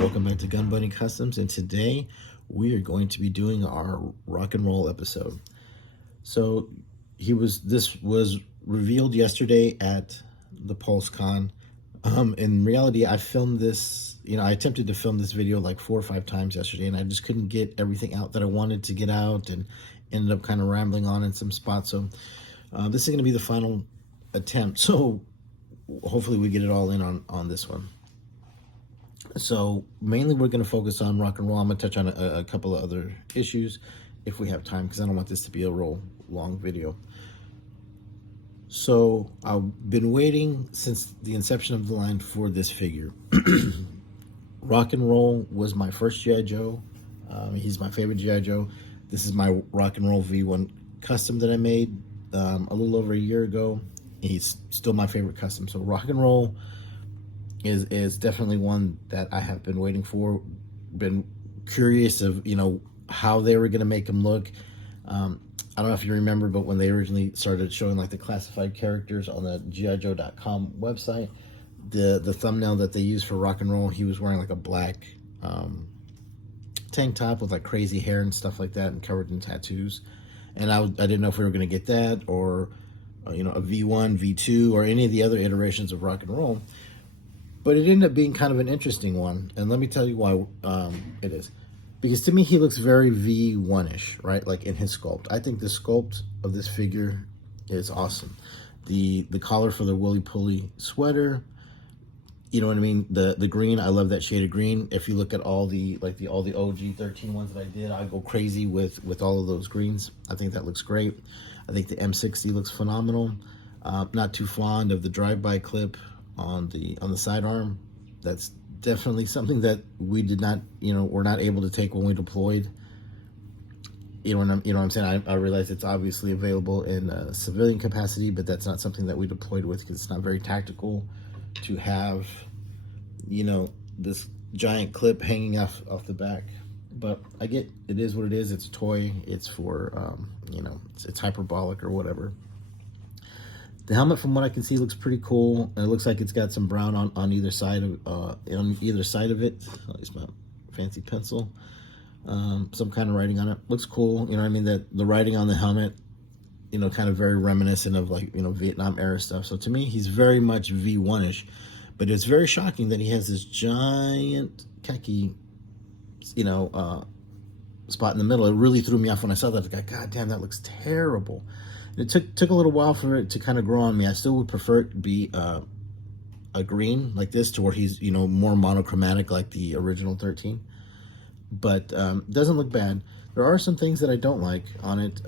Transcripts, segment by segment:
welcome back to Gun Bunny Customs, and today we are going to be doing our rock and roll episode. So this was revealed yesterday at the PulseCon. In reality, I filmed this, I attempted to film this video like 4 or 5 times yesterday, and I just couldn't get everything out that I wanted to get out, and ended up kind of rambling on in some spots. So this is going to be the final attempt. So hopefully we get it all in on this one. So mainly we're going to focus on rock and roll. I'm going to touch on a couple of other issues if we have time, because I don't want this to be a real long video. So I've been waiting since the inception of the line for this figure. Rock and Roll was my first G.I. Joe. He's my favorite G.I. Joe. This is my Rock and Roll V1 custom that I made a little over a year ago. He's still my favorite custom. So Rock and Roll is definitely one that I have been waiting for. Been curious of how they were going to make him look. I don't know if you remember, but when they originally started showing like the classified characters on the GIJoe.com website, the thumbnail that they used for Rock and Roll, he was wearing like a black tank top with like crazy hair and stuff like that, and covered in tattoos. And I didn't know if we were going to get that, or a V1, V2, or any of the other iterations of Rock and Roll. But it ended up being kind of an interesting one, and let me tell you why it is. Because to me, he looks very V1-ish, right? Like in his sculpt. I think the sculpt of this figure is awesome. The collar for the Willy Pulley sweater, you know what I mean? The green, I love that shade of green. If you look at all the OG 13 ones that I did, I go crazy with all of those greens. I think that looks great. I think the M60 looks phenomenal. Not too fond of the drive-by clip on the sidearm. That's definitely something that we did not, we're not able to take when we deployed. You know what I'm saying? I realize it's obviously available in a civilian capacity, but that's not something that we deployed with, because it's not very tactical to have, this giant clip hanging off the back. But I get, it is what it is. It's a toy. It's for, it's hyperbolic or whatever. The helmet, from what I can see, looks pretty cool. It looks like it's got some brown on either side of it. It's my fancy pencil. Some kind of writing on it. Looks cool. You know what I mean? That the writing on the helmet, kind of very reminiscent of like, Vietnam era stuff. So to me, he's very much V1-ish. But it's very shocking that he has this giant khaki, spot in the middle. It really threw me off when I saw that. I was like, God damn, that looks terrible. It took a little while for it to kind of grow on me. I still would prefer it to be a green like this, to where he's more monochromatic like the original 13. But doesn't look bad. There are some things that I don't like on it.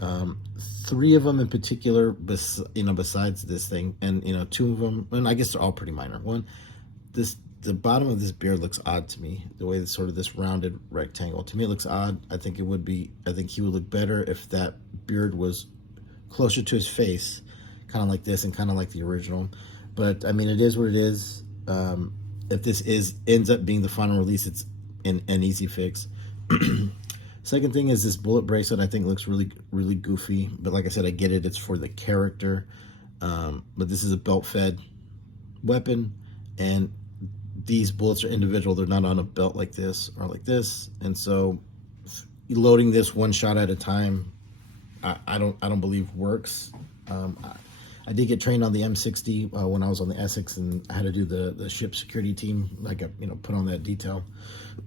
3 of them in particular, besides this thing, and 2 of them, and I guess they're all pretty minor. One, the bottom of this beard looks odd to me. The way that sort of this rounded rectangle, to me it looks odd. I think he would look better if that beard was closer to his face, kind of like this and kind of like the original. But I mean, it is what it is. If this ends up being the final release, it's an easy fix. Second thing is this bullet bracelet. I think looks really, really goofy, but like I said, I get it. It's for the character. But this is a belt-fed weapon, and these bullets are individual. They're not on a belt like this or like this. And so loading this one shot at a time, I don't believe works. I did get trained on the M60 when I was on the Essex, and I had to do the ship security team. I got put on that detail,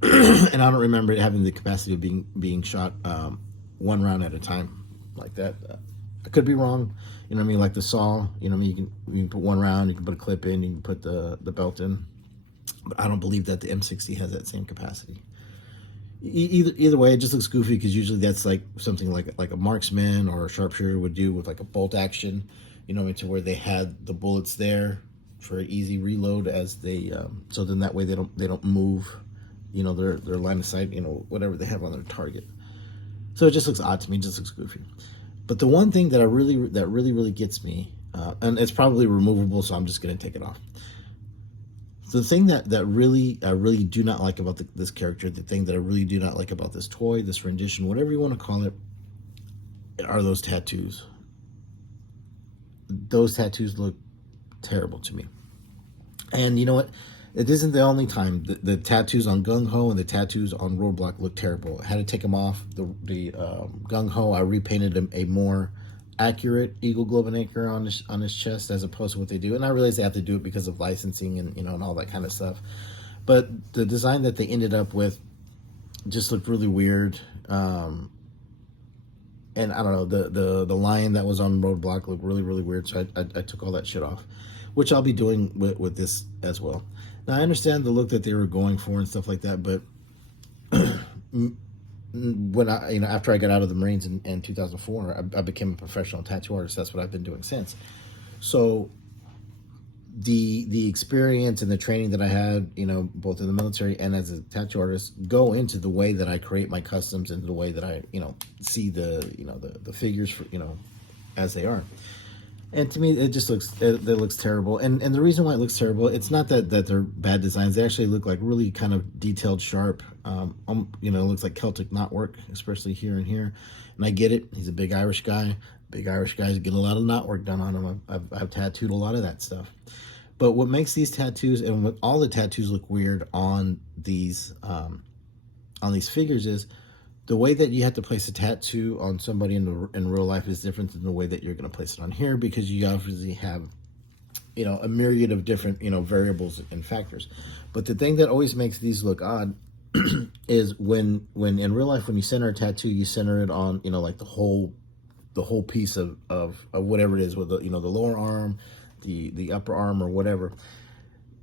and I don't remember it having the capacity of being shot 1 round at a time like that. I could be wrong. You know what I mean? Like the saw. You know what I mean? You can put 1 round. You can put a clip in. You can put the belt in. But I don't believe that the M60 has that same capacity. Either way, it just looks goofy, because usually that's like something like a marksman or a sharpshooter would do with like a bolt action, to where they had the bullets there for an easy reload as they so then that way they don't move, their line of sight, whatever they have on their target. So it just looks odd to me. It just looks goofy. But the one thing that really gets me, and it's probably removable, so I'm just gonna take it off. The thing that I really do not like about this character, the thing that I really do not like about this toy, this rendition, whatever you want to call it, are those tattoos. Those tattoos look terrible to me. And you know what? It isn't the only time. The tattoos on Gung Ho and the tattoos on Roadblock look terrible. I had to take them off. The Gung Ho, I repainted a more accurate Eagle Globe and Anchor on his chest as opposed to what they do. And I realize they have to do it because of licensing and and all that kind of stuff. But the design that they ended up with just looked really weird. And I don't know, the lion that was on Roadblock looked really weird. So I took all that shit off, which I'll be doing with this as well. Now I understand the look that they were going for and stuff like that, but when I after I got out of the Marines in 2004, I became a professional tattoo artist. That's what I've been doing since. So the experience and the training that I had, both in the military and as a tattoo artist, go into the way that I create my customs, into the way that I, see the figures for, as they are. And to me, it just it looks terrible. And the reason why it looks terrible, it's not that they're bad designs. They actually look like really kind of detailed, sharp. It looks like Celtic knotwork, especially here and here. And I get it. He's a big Irish guy. Big Irish guys get a lot of knotwork done on him. I've tattooed a lot of that stuff. But what makes these tattoos and what all the tattoos look weird on these figures is the way that you have to place a tattoo on somebody in real life is different than the way that you're going to place it on here, because you obviously have a myriad of different variables and factors. But the thing that always makes these look odd is when in real life, when you center a tattoo, you center it on like the whole piece of whatever it is, with the the lower arm, the upper arm, or whatever.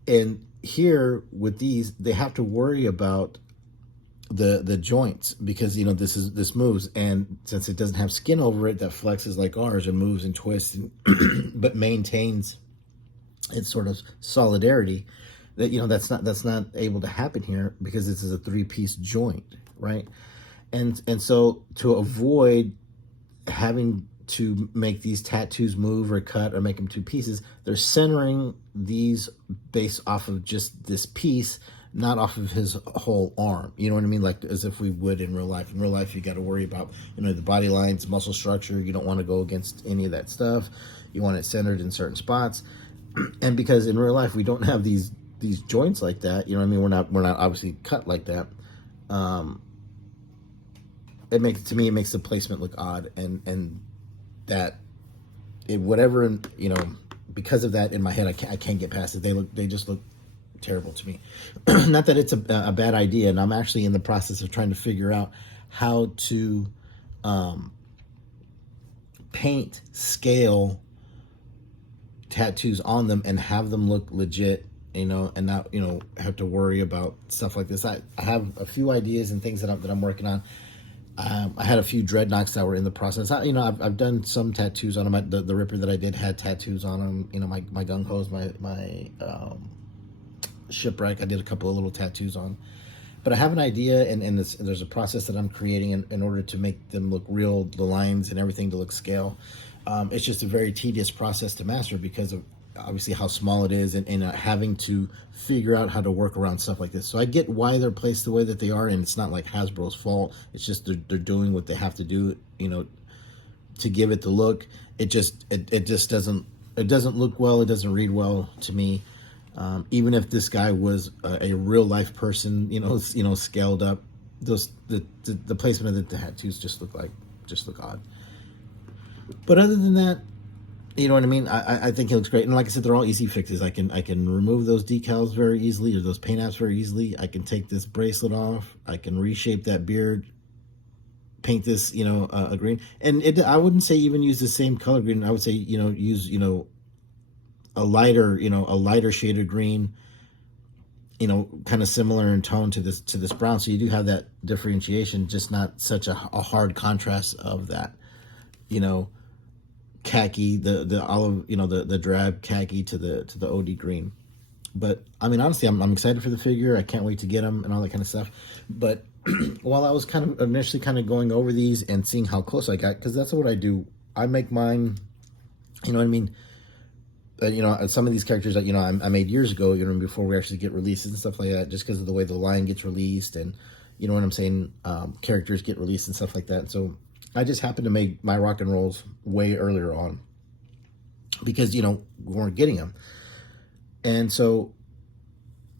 And here with these, they have to worry about the joints, because this moves, and since it doesn't have skin over it that flexes like ours and moves and twists but maintains its sort of solidarity, that that's not able to happen here, because this is a 3-piece joint, right? And so to avoid having to make these tattoos move or cut or make them 2 pieces, they're centering these based off of just this piece, not off of his whole arm. You know what I mean? Like as if we would in real life. In real life, you got to worry about the body lines, muscle structure. You don't want to go against any of that stuff. You want it centered in certain spots. And because in real life we don't have these joints like that, you know what I mean? We're not obviously cut like that. It makes the placement look odd, and that whatever, because of that in my head, I can't get past it. They just look terrible to me. Not that it's a bad idea, and I'm actually in the process of trying to figure out how to paint scale tattoos on them and have them look legit, and not have to worry about stuff like this. I have a few ideas and things that I'm working on. I had a few dreadnoughts that were in the process. I've done some tattoos on them. The Ripper that I did had tattoos on them. My gung hos, my shipwreck, I did a couple of little tattoos on. But I have an idea, and there's a process that I'm creating in order to make them look real, the lines and everything to look scale. It's just a very tedious process to master because of obviously how small it is, and having to figure out how to work around stuff like this. So I get why they're placed the way that they are, and it's not like Hasbro's fault. It's just they're doing what they have to do, to give it the look. It just doesn't look well. It doesn't read well to me. Even if this guy was a real life person, scaled up, the placement of the tattoos just look odd. But other than that, you know what I mean? I think it looks great. And like I said, they're all easy fixes. I can remove those decals very easily, or those paint apps very easily. I can take this bracelet off. I can reshape that beard, paint this, a green. And I wouldn't say even use the same color green. I would say, use, a lighter shade of green, kind of similar in tone to this brown. So you do have that differentiation, just not such a hard contrast of that, khaki, the olive, the drab khaki to the OD green. But I mean, honestly, I'm excited for the figure. I can't wait to get them and all that kind of stuff. But while I was kind of initially going over these and seeing how close I got, because that's what I do. I make mine, you know what I mean? Some of these characters that, I made years ago, before we actually get released and stuff like that, just because of the way the line gets released, and you know what I'm saying, characters get released and stuff like that. So I just happened to make my rock and rolls way earlier on, because we weren't getting them. And so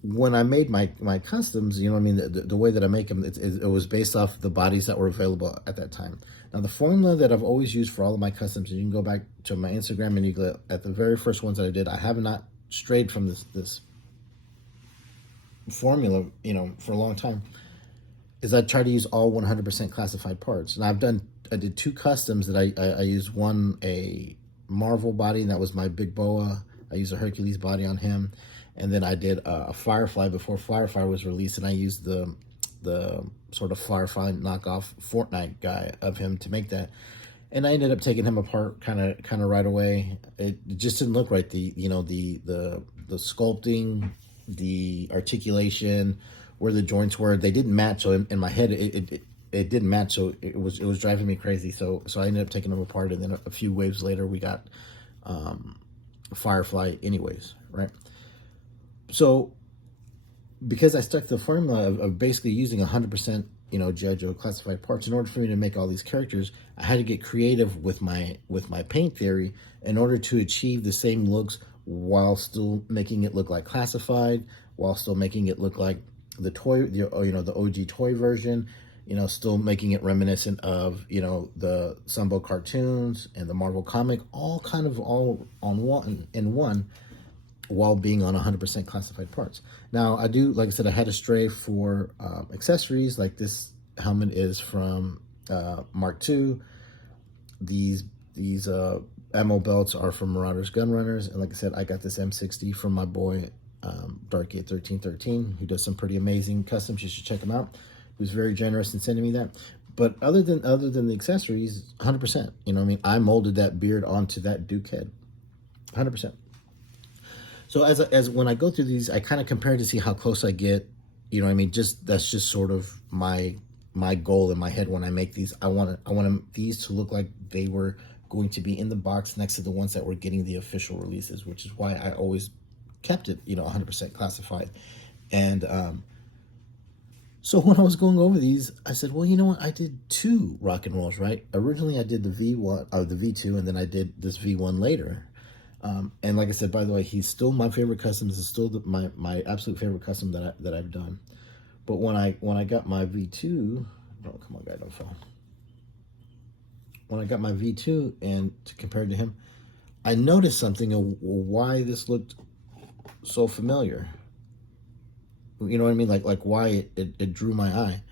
when I made my customs, you know what I mean, the way that I make them, it was based off the bodies that were available at that time. Now, the formula that I've always used for all of my customs, and you can go back to my Instagram and you go at the very first ones that I did, I have not strayed from this formula, you know, for a long time, is I try to use all 100% classified parts. And I did two customs that I used one, a Marvel body, and that was my big boa. I used a Hercules body on him. And then I did a Firefly before Firefly was released, and I used the sort of Firefly knockoff Fortnite guy of him to make that. And I ended up taking him apart kind of right away. It just didn't look right. The sculpting, the articulation, where the joints were, they didn't match. So in my head, it didn't match. So it was driving me crazy. So I ended up taking them apart, and then a few waves later, we got Firefly anyways, right? So because I stuck to the formula of basically using 100%, you know, G.I. Joe classified parts, in order for me to make all these characters, I had to get creative with my paint theory in order to achieve the same looks while still making it look like classified, while still making it look like the toy, you know, the OG toy version, you know, still making it reminiscent of, you know, the Sunbow cartoons and the Marvel comic, all kind of all on one in one, while being on 100% classified parts. Now, I do, like I said, I had to stray for accessories. Like this helmet is from Mark II. These ammo belts are from Marauders Gunrunners. And like I said, I got this M60 from my boy, Darkgate1313, who does some pretty amazing customs. You should check him out. He was very generous in sending me that. But other than the accessories, 100%. You know what I mean? I molded that beard onto that Duke head, 100%. So as when I go through these, I kind of compare to see how close I get. You know what I mean? That's just sort of my goal in my head when I make these. I want these to look like they were going to be in the box next to the ones that were getting the official releases, which is why I always kept it, you know, 100% classified. And so when I was going over these, I said, well, you know what? I did two rock and rolls, right? Originally, I did the V1 or the V2, and then I did this V1 later. And like I said, by the way, he's still my favorite customs. Is still my absolute favorite custom that I've done. But when I got my V2, oh come on, guy, don't fall. When I got my V2 and to compare to him, I noticed something of why this looked so familiar. You know what I mean? Like why it drew my eye,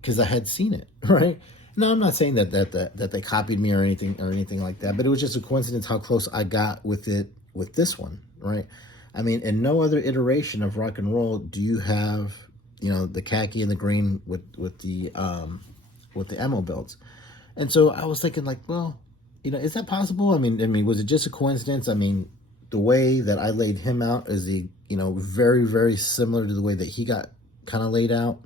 because I had seen it, right? Now, I'm not saying that they copied me or anything like that, but it was just a coincidence how close I got with it with this one, right? I mean, in no other iteration of rock and roll do you have, you know, the khaki and the green with the ammo belts. And so I was thinking, like, well, you know, is that possible? I mean, was it just a coincidence? I mean, the way that I laid him out is very, very similar to the way that he got kind of laid out.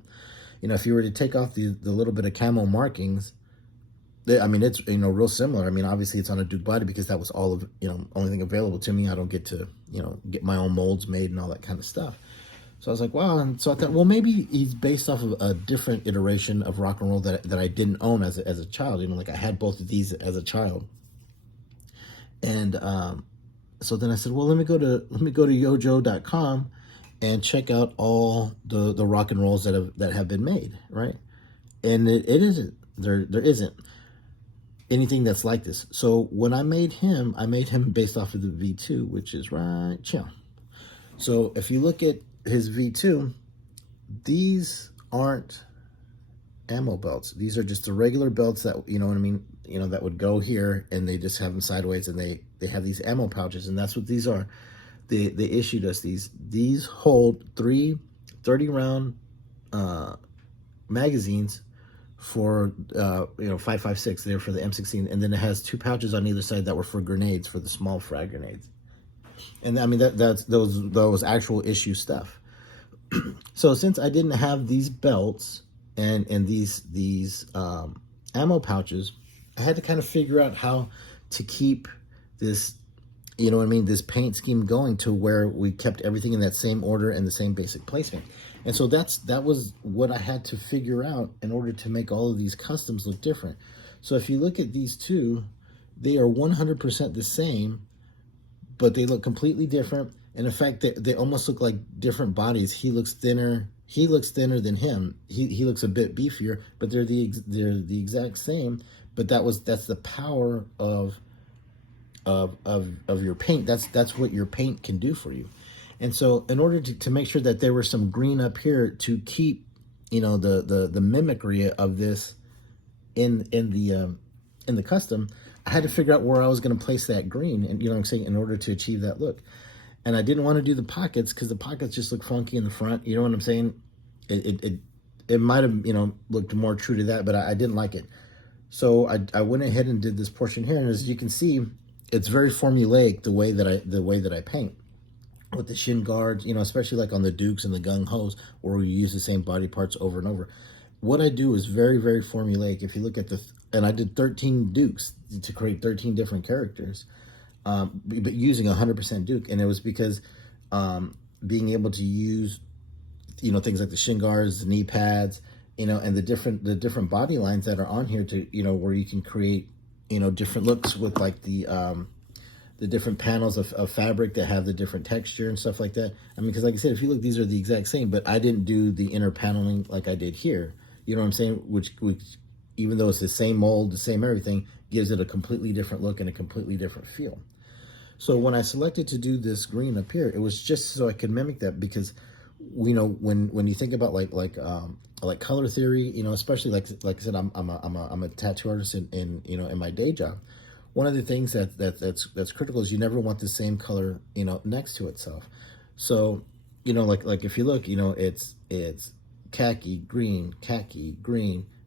You know, if you were to take off the little bit of camo markings, I mean, it's, you know, real similar. I mean, obviously it's on a Duke body because that was all of, you know, only thing available to me. I don't get to, you know, get my own molds made and all that kind of stuff. So I was like, wow. And so I thought, well, maybe he's based off of a different iteration of rock and roll that I didn't own as a child. You know, like I had both of these as a child. And so then I said, well, let me go to yojo.com and check out all the rock and rolls that have been made, right? And it isn't there isn't anything that's like this. So when I made him based off of the V2, which is right chill. So if you look at his V2, these aren't ammo belts. These are just the regular belts that, you know what I mean, you know, that would go here, and they just have them sideways, and they have these ammo pouches, and that's what these are. They issued us these. These hold 3 30-round magazines for 5.56. They're for the M16, and then it has 2 pouches on either side that were for grenades, for the small frag grenades. And I mean that's those actual issue stuff. So since I didn't have these belts and these ammo pouches, I had to kind of figure out how to keep this, you know what I mean, this paint scheme going to where we kept everything in that same order and the same basic placement. And so that was what I had to figure out in order to make all of these customs look different. So if you look at these two, they are 100% the same, but they look completely different. And in fact, they almost look like different bodies. He looks thinner. He looks thinner than him. He looks a bit beefier, but they're the exact same. But that's the power of your paint. That's what your paint can do for you. And so in order to make sure that there was some green up here to keep, the mimicry of this in the custom, I had to figure out where I was going to place that green, and what I'm saying, in order to achieve that look. And I didn't want to do the pockets because the pockets just look funky in the front. You know what I'm saying? It might have looked more true to that, but I didn't like it. So I went ahead and did this portion here, and as you can see, it's very formulaic the way that I paint with the shin guards. Especially like on the Dukes and the Gung Hos, where we use the same body parts over and over. What I do is very, very formulaic. If you look at and I did 13 Dukes to create 13 different characters, but using 100% Duke. And it was because being able to use, things like the shin guards, the knee pads, and the different body lines that are on here to, where you can create, different looks with like the different panels of fabric that have the different texture and stuff like that. I mean, because like I said, if you look, these are the exact same, but I didn't do the inner paneling like I did here. You know what I'm saying? Which even though it's the same mold, the same everything, gives it a completely different look and a completely different feel. So when I selected to do this green up here, it was just so I could mimic that, because when you think about like color theory, especially like I said, I'm a tattoo artist in my day job. One of the things that's critical is you never want the same color next to itself. So like if you look, it's khaki, green,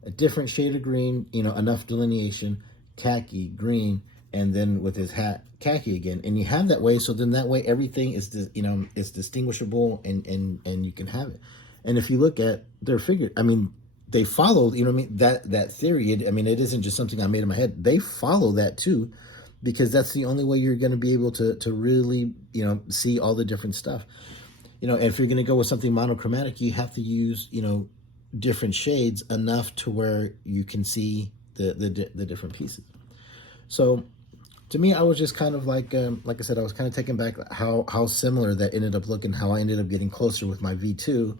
a different shade of green, enough delineation, khaki, green, and then with his hat, khaki again. And you have that way, so then that way everything is is distinguishable, and you can have it. And if you look at their figure, I mean, they follow, that theory. It isn't just something I made in my head. They follow that too, because that's the only way you're going to be able to really, see all the different stuff. If you're going to go with something monochromatic, you have to use, different shades enough to where you can see the different pieces. So to me, I was just kind of like I said, I was kind of taken back how similar that ended up looking, how I ended up getting closer with my V2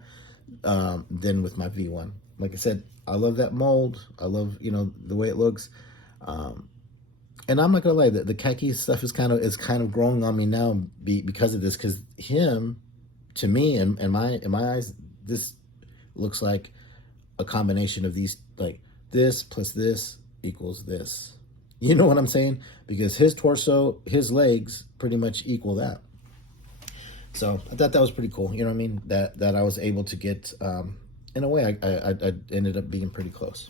than with my V1. Like I said, I love that mold. I love, the way it looks. And I'm not gonna lie, the khaki stuff is kind of growing on me now because of this, because him, to me, in my eyes, this looks like a combination of these, like this plus this equals this. You know what I'm saying? Because his torso, his legs pretty much equal that. So I thought that was pretty cool. You know what I mean? That I was able to get, in a way, I ended up being pretty close.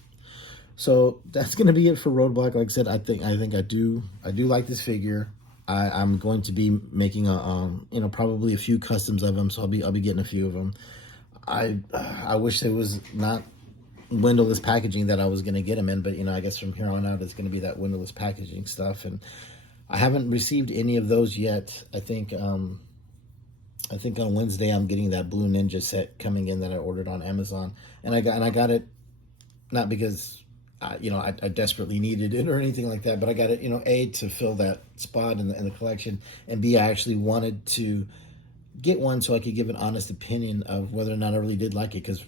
So that's going to be it for Roadblock. Like I said, I think I do like this figure. I'm going to be making probably a few customs of them. So I'll be getting a few of them. I wish it was not windowless packaging that I was going to get them in, but I guess from here on out it's going to be that windowless packaging stuff, and I haven't received any of those yet. I think on Wednesday I'm getting that Blue Ninja set coming in that I ordered on Amazon, and I got it not because I desperately needed it or anything like that, but I got it A, to fill that spot in the collection, and B, I actually wanted to get one so I could give an honest opinion of whether or not I really did like it, because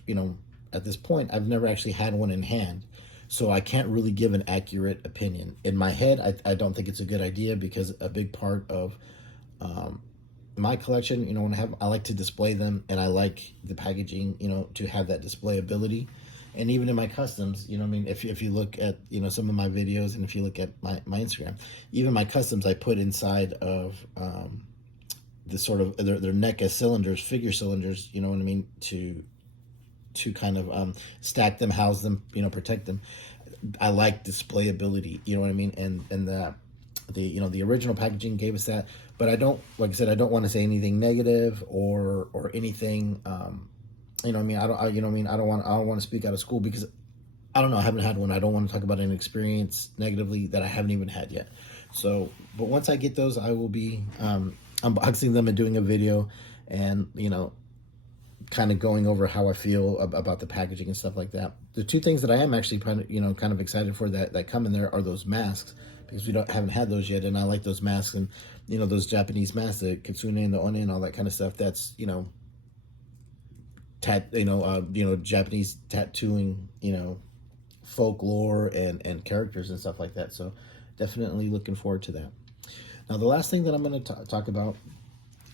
at this point I've never actually had one in hand, so I can't really give an accurate opinion. In my head, I don't think it's a good idea, because a big part of my collection, when I like to display them, and I like the packaging, to have that display ability. And even in my customs, if you look at, some of my videos, and if you look at my Instagram, even my customs, I put inside of the sort of their neck as cylinders, figure cylinders, you know what I mean, to kind of stack them, house them, protect them. I like display ability, you know what I mean, and the original packaging gave us that. But I don't, like I said, I don't want to say anything negative or anything. I don't want to speak out of school, because I don't know, I haven't had one. I don't want to talk about an experience negatively that I haven't even had yet. So, but once I get those, I will be unboxing them and doing a video, and kind of going over how I feel about the packaging and stuff like that. The two things that I am actually kind of excited for that come in there are those masks, because we haven't had those yet, and I like those masks. And those Japanese masks, the kitsune and the oni and all that kind of stuff. That's Japanese tattooing, folklore and characters and stuff like that. So definitely looking forward to that. Now, the last thing that I'm going to talk about,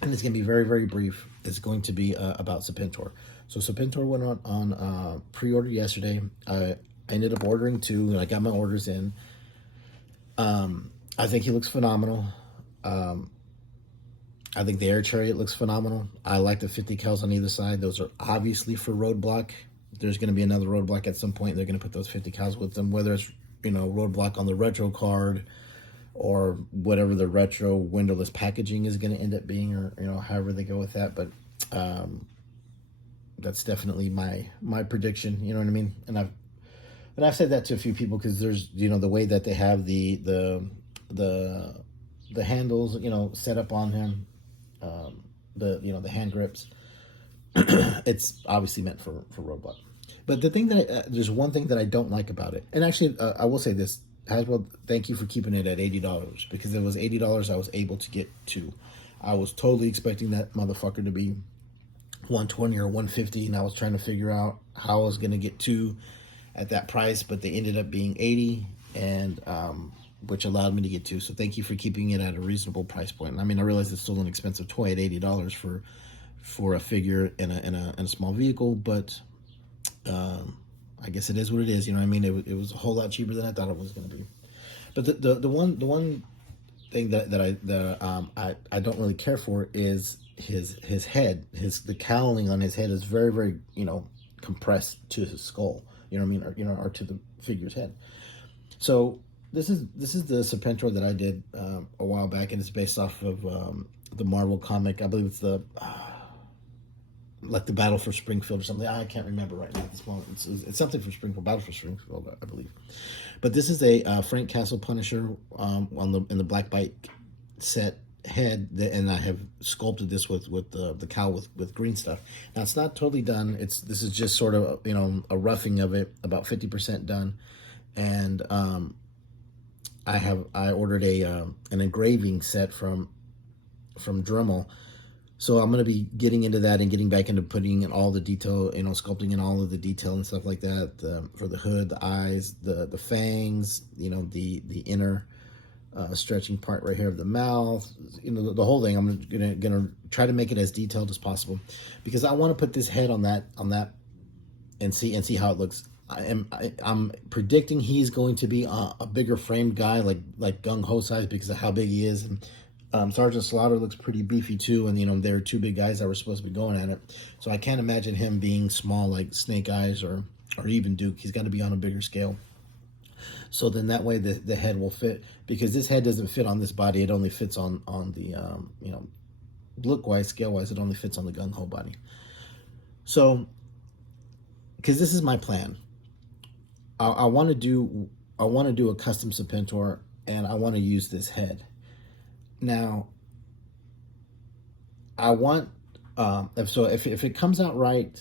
and it's going to be very, very brief, is going to be about Serpentor. So Serpentor went on pre-order yesterday. I ended up ordering 2, and I got my orders in. I think he looks phenomenal. I think the Air Chariot looks phenomenal. I like the 50 cals on either side. Those are obviously for Roadblock. There's going to be another Roadblock at some point. They're going to put those 50 cals with them, whether it's, Roadblock on the retro card or whatever the retro windowless packaging is going to end up being, or, however they go with that. But that's definitely my prediction. You know what I mean? And I've said that to a few people, because there's, the way that they have the handles, set up on him, the hand grips. It's obviously meant for Roadblock. But the thing that there's one thing that I don't like about it, and actually I will say this, Hasbro, thank you for keeping it at $80, because it was $80 I was able to get 2. I was totally expecting that motherfucker to be $120 or $150, and I was trying to figure out how I was going to get 2 at that price, but they ended up being $80, and which allowed me to get 2. So thank you for keeping it at a reasonable price point. I mean, I realize it's still an expensive toy at $80 for a figure in a small vehicle, but I guess it is what it is. You know what I mean? It was a whole lot cheaper than I thought it was going to be. But the one thing that I don't really care for is his head. The cowling on his head is very, very, compressed to his skull. You know what I mean? Or to the figure's head. So this is the Serpentor that I did a while back, and it's based off of the Marvel comic. I believe it's like the Battle for Springfield or something. I can't remember right now at this moment. It's something from Springfield, Battle for Springfield, I believe. But this is a Frank Castle Punisher in the Black Bite set head, and I have sculpted this with the cowl with green stuff. Now, it's not totally done. This is just sort of a roughing of it, about 50% done, and I ordered an engraving set from Dremel. So I'm going to be getting into that and getting back into putting in all the detail, sculpting in all of the detail and stuff like that, for the hood, the eyes, the fangs, the inner stretching part right here of the mouth, the whole thing. I'm gonna try to make it as detailed as possible, because I want to put this head on that and see how it looks. I'm predicting he's going to be a bigger framed guy, like Gung Ho size, because of how big he is. And Sergeant Slaughter looks pretty beefy too, and there are 2 big guys that were supposed to be going at it. So I can't imagine him being small like Snake Eyes or even Duke. He's got to be on a bigger scale. So then that way the head will fit, because this head doesn't fit on this body. It only fits on the look wise, scale wise, it only fits on the Gung Ho body. So, because this is my plan, I want to do a custom Serpentor, and I want to use this head. Now, I want if it comes out right,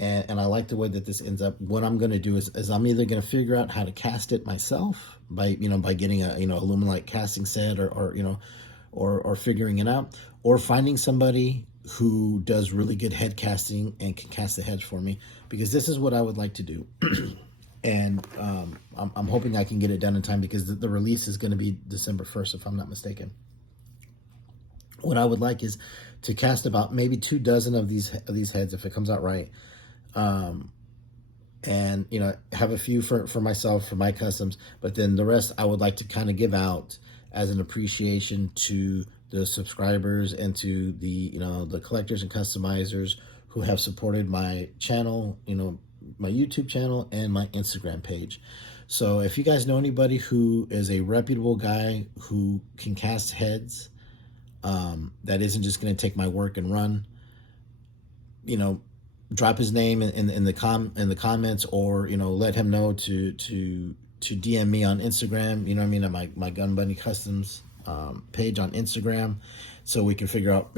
and I like the way that this ends up, what I'm going to do is I'm either going to figure out how to cast it myself by getting a Illuminate casting set, or figuring it out, or finding somebody who does really good head casting and can cast the heads for me, because this is what I would like to do. And I'm hoping I can get it done in time, because the release is going to be December 1st, if I'm not mistaken. What I would like is to cast about maybe 2 dozen of these heads, if it comes out right, and have a few for myself, for my customs, but then the rest I would like to kind of give out as an appreciation to the subscribers and to the collectors and customizers who have supported my channel, my YouTube channel and my Instagram page. So if you guys know anybody who is a reputable guy who can cast heads, that isn't just going to take my work and run, drop his name in the comments, or let him know to DM me on Instagram, at my Gun Bunny Customs page on Instagram, so we can figure out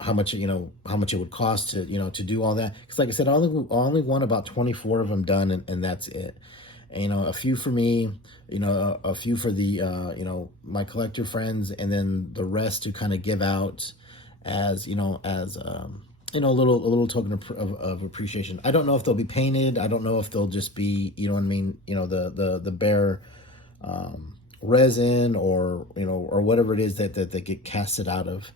how much it would cost to to do all that. Because like I said, I only want about 24 of them done, and that's it. and, a few for me, a few for the, my collector friends, and then the rest to kind of give out as, a little token of appreciation. I don't know if they'll be painted. I don't know if they'll just be, you know what I mean, the bare resin, or whatever it is that they get casted out of.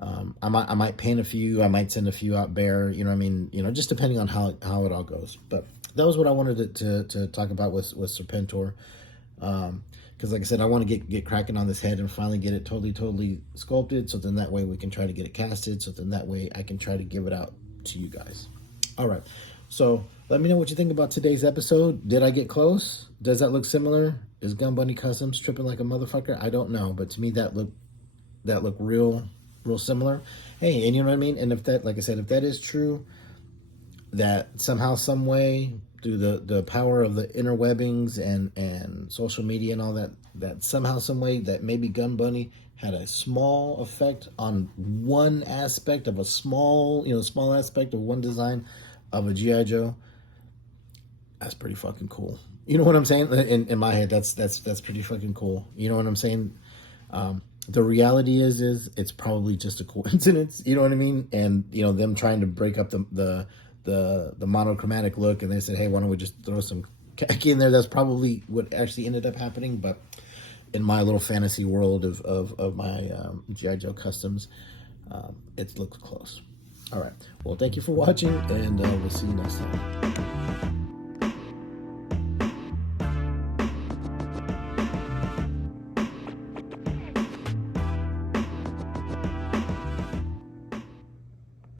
I might paint a few. I might send a few out bare. You know what I mean? Just depending on how it all goes. But that was what I wanted to talk about with Serpentor. Because like I said, I want to get cracking on this head and finally get it totally sculpted. So then that way we can try to get it casted. So then that way I can try to give it out to you guys. All right. So let me know what you think about today's episode. Did I get close? Does that look similar? Is Gun Bunny Customs tripping like a motherfucker? I don't know, but to me that looked real similar. Hey, and you know what I mean? And if that, like I said, if that is true, that somehow, some way, through the power of the interwebbings and social media and all that somehow, some way, that maybe Gun Bunny had a small effect on one aspect of a small aspect of one design of a G.I. Joe, that's pretty fucking cool. You know what I'm saying? In my head, that's pretty fucking cool. You know what I'm saying? The reality is it's probably just a coincidence. You know what I mean? And them trying to break up the monochromatic look, and they said, hey, why don't we just throw some khaki in there? That's probably what actually ended up happening. But in my little fantasy world of my G.I. Joe customs, it looks close. All right. Well, thank you for watching, and we'll see you next time.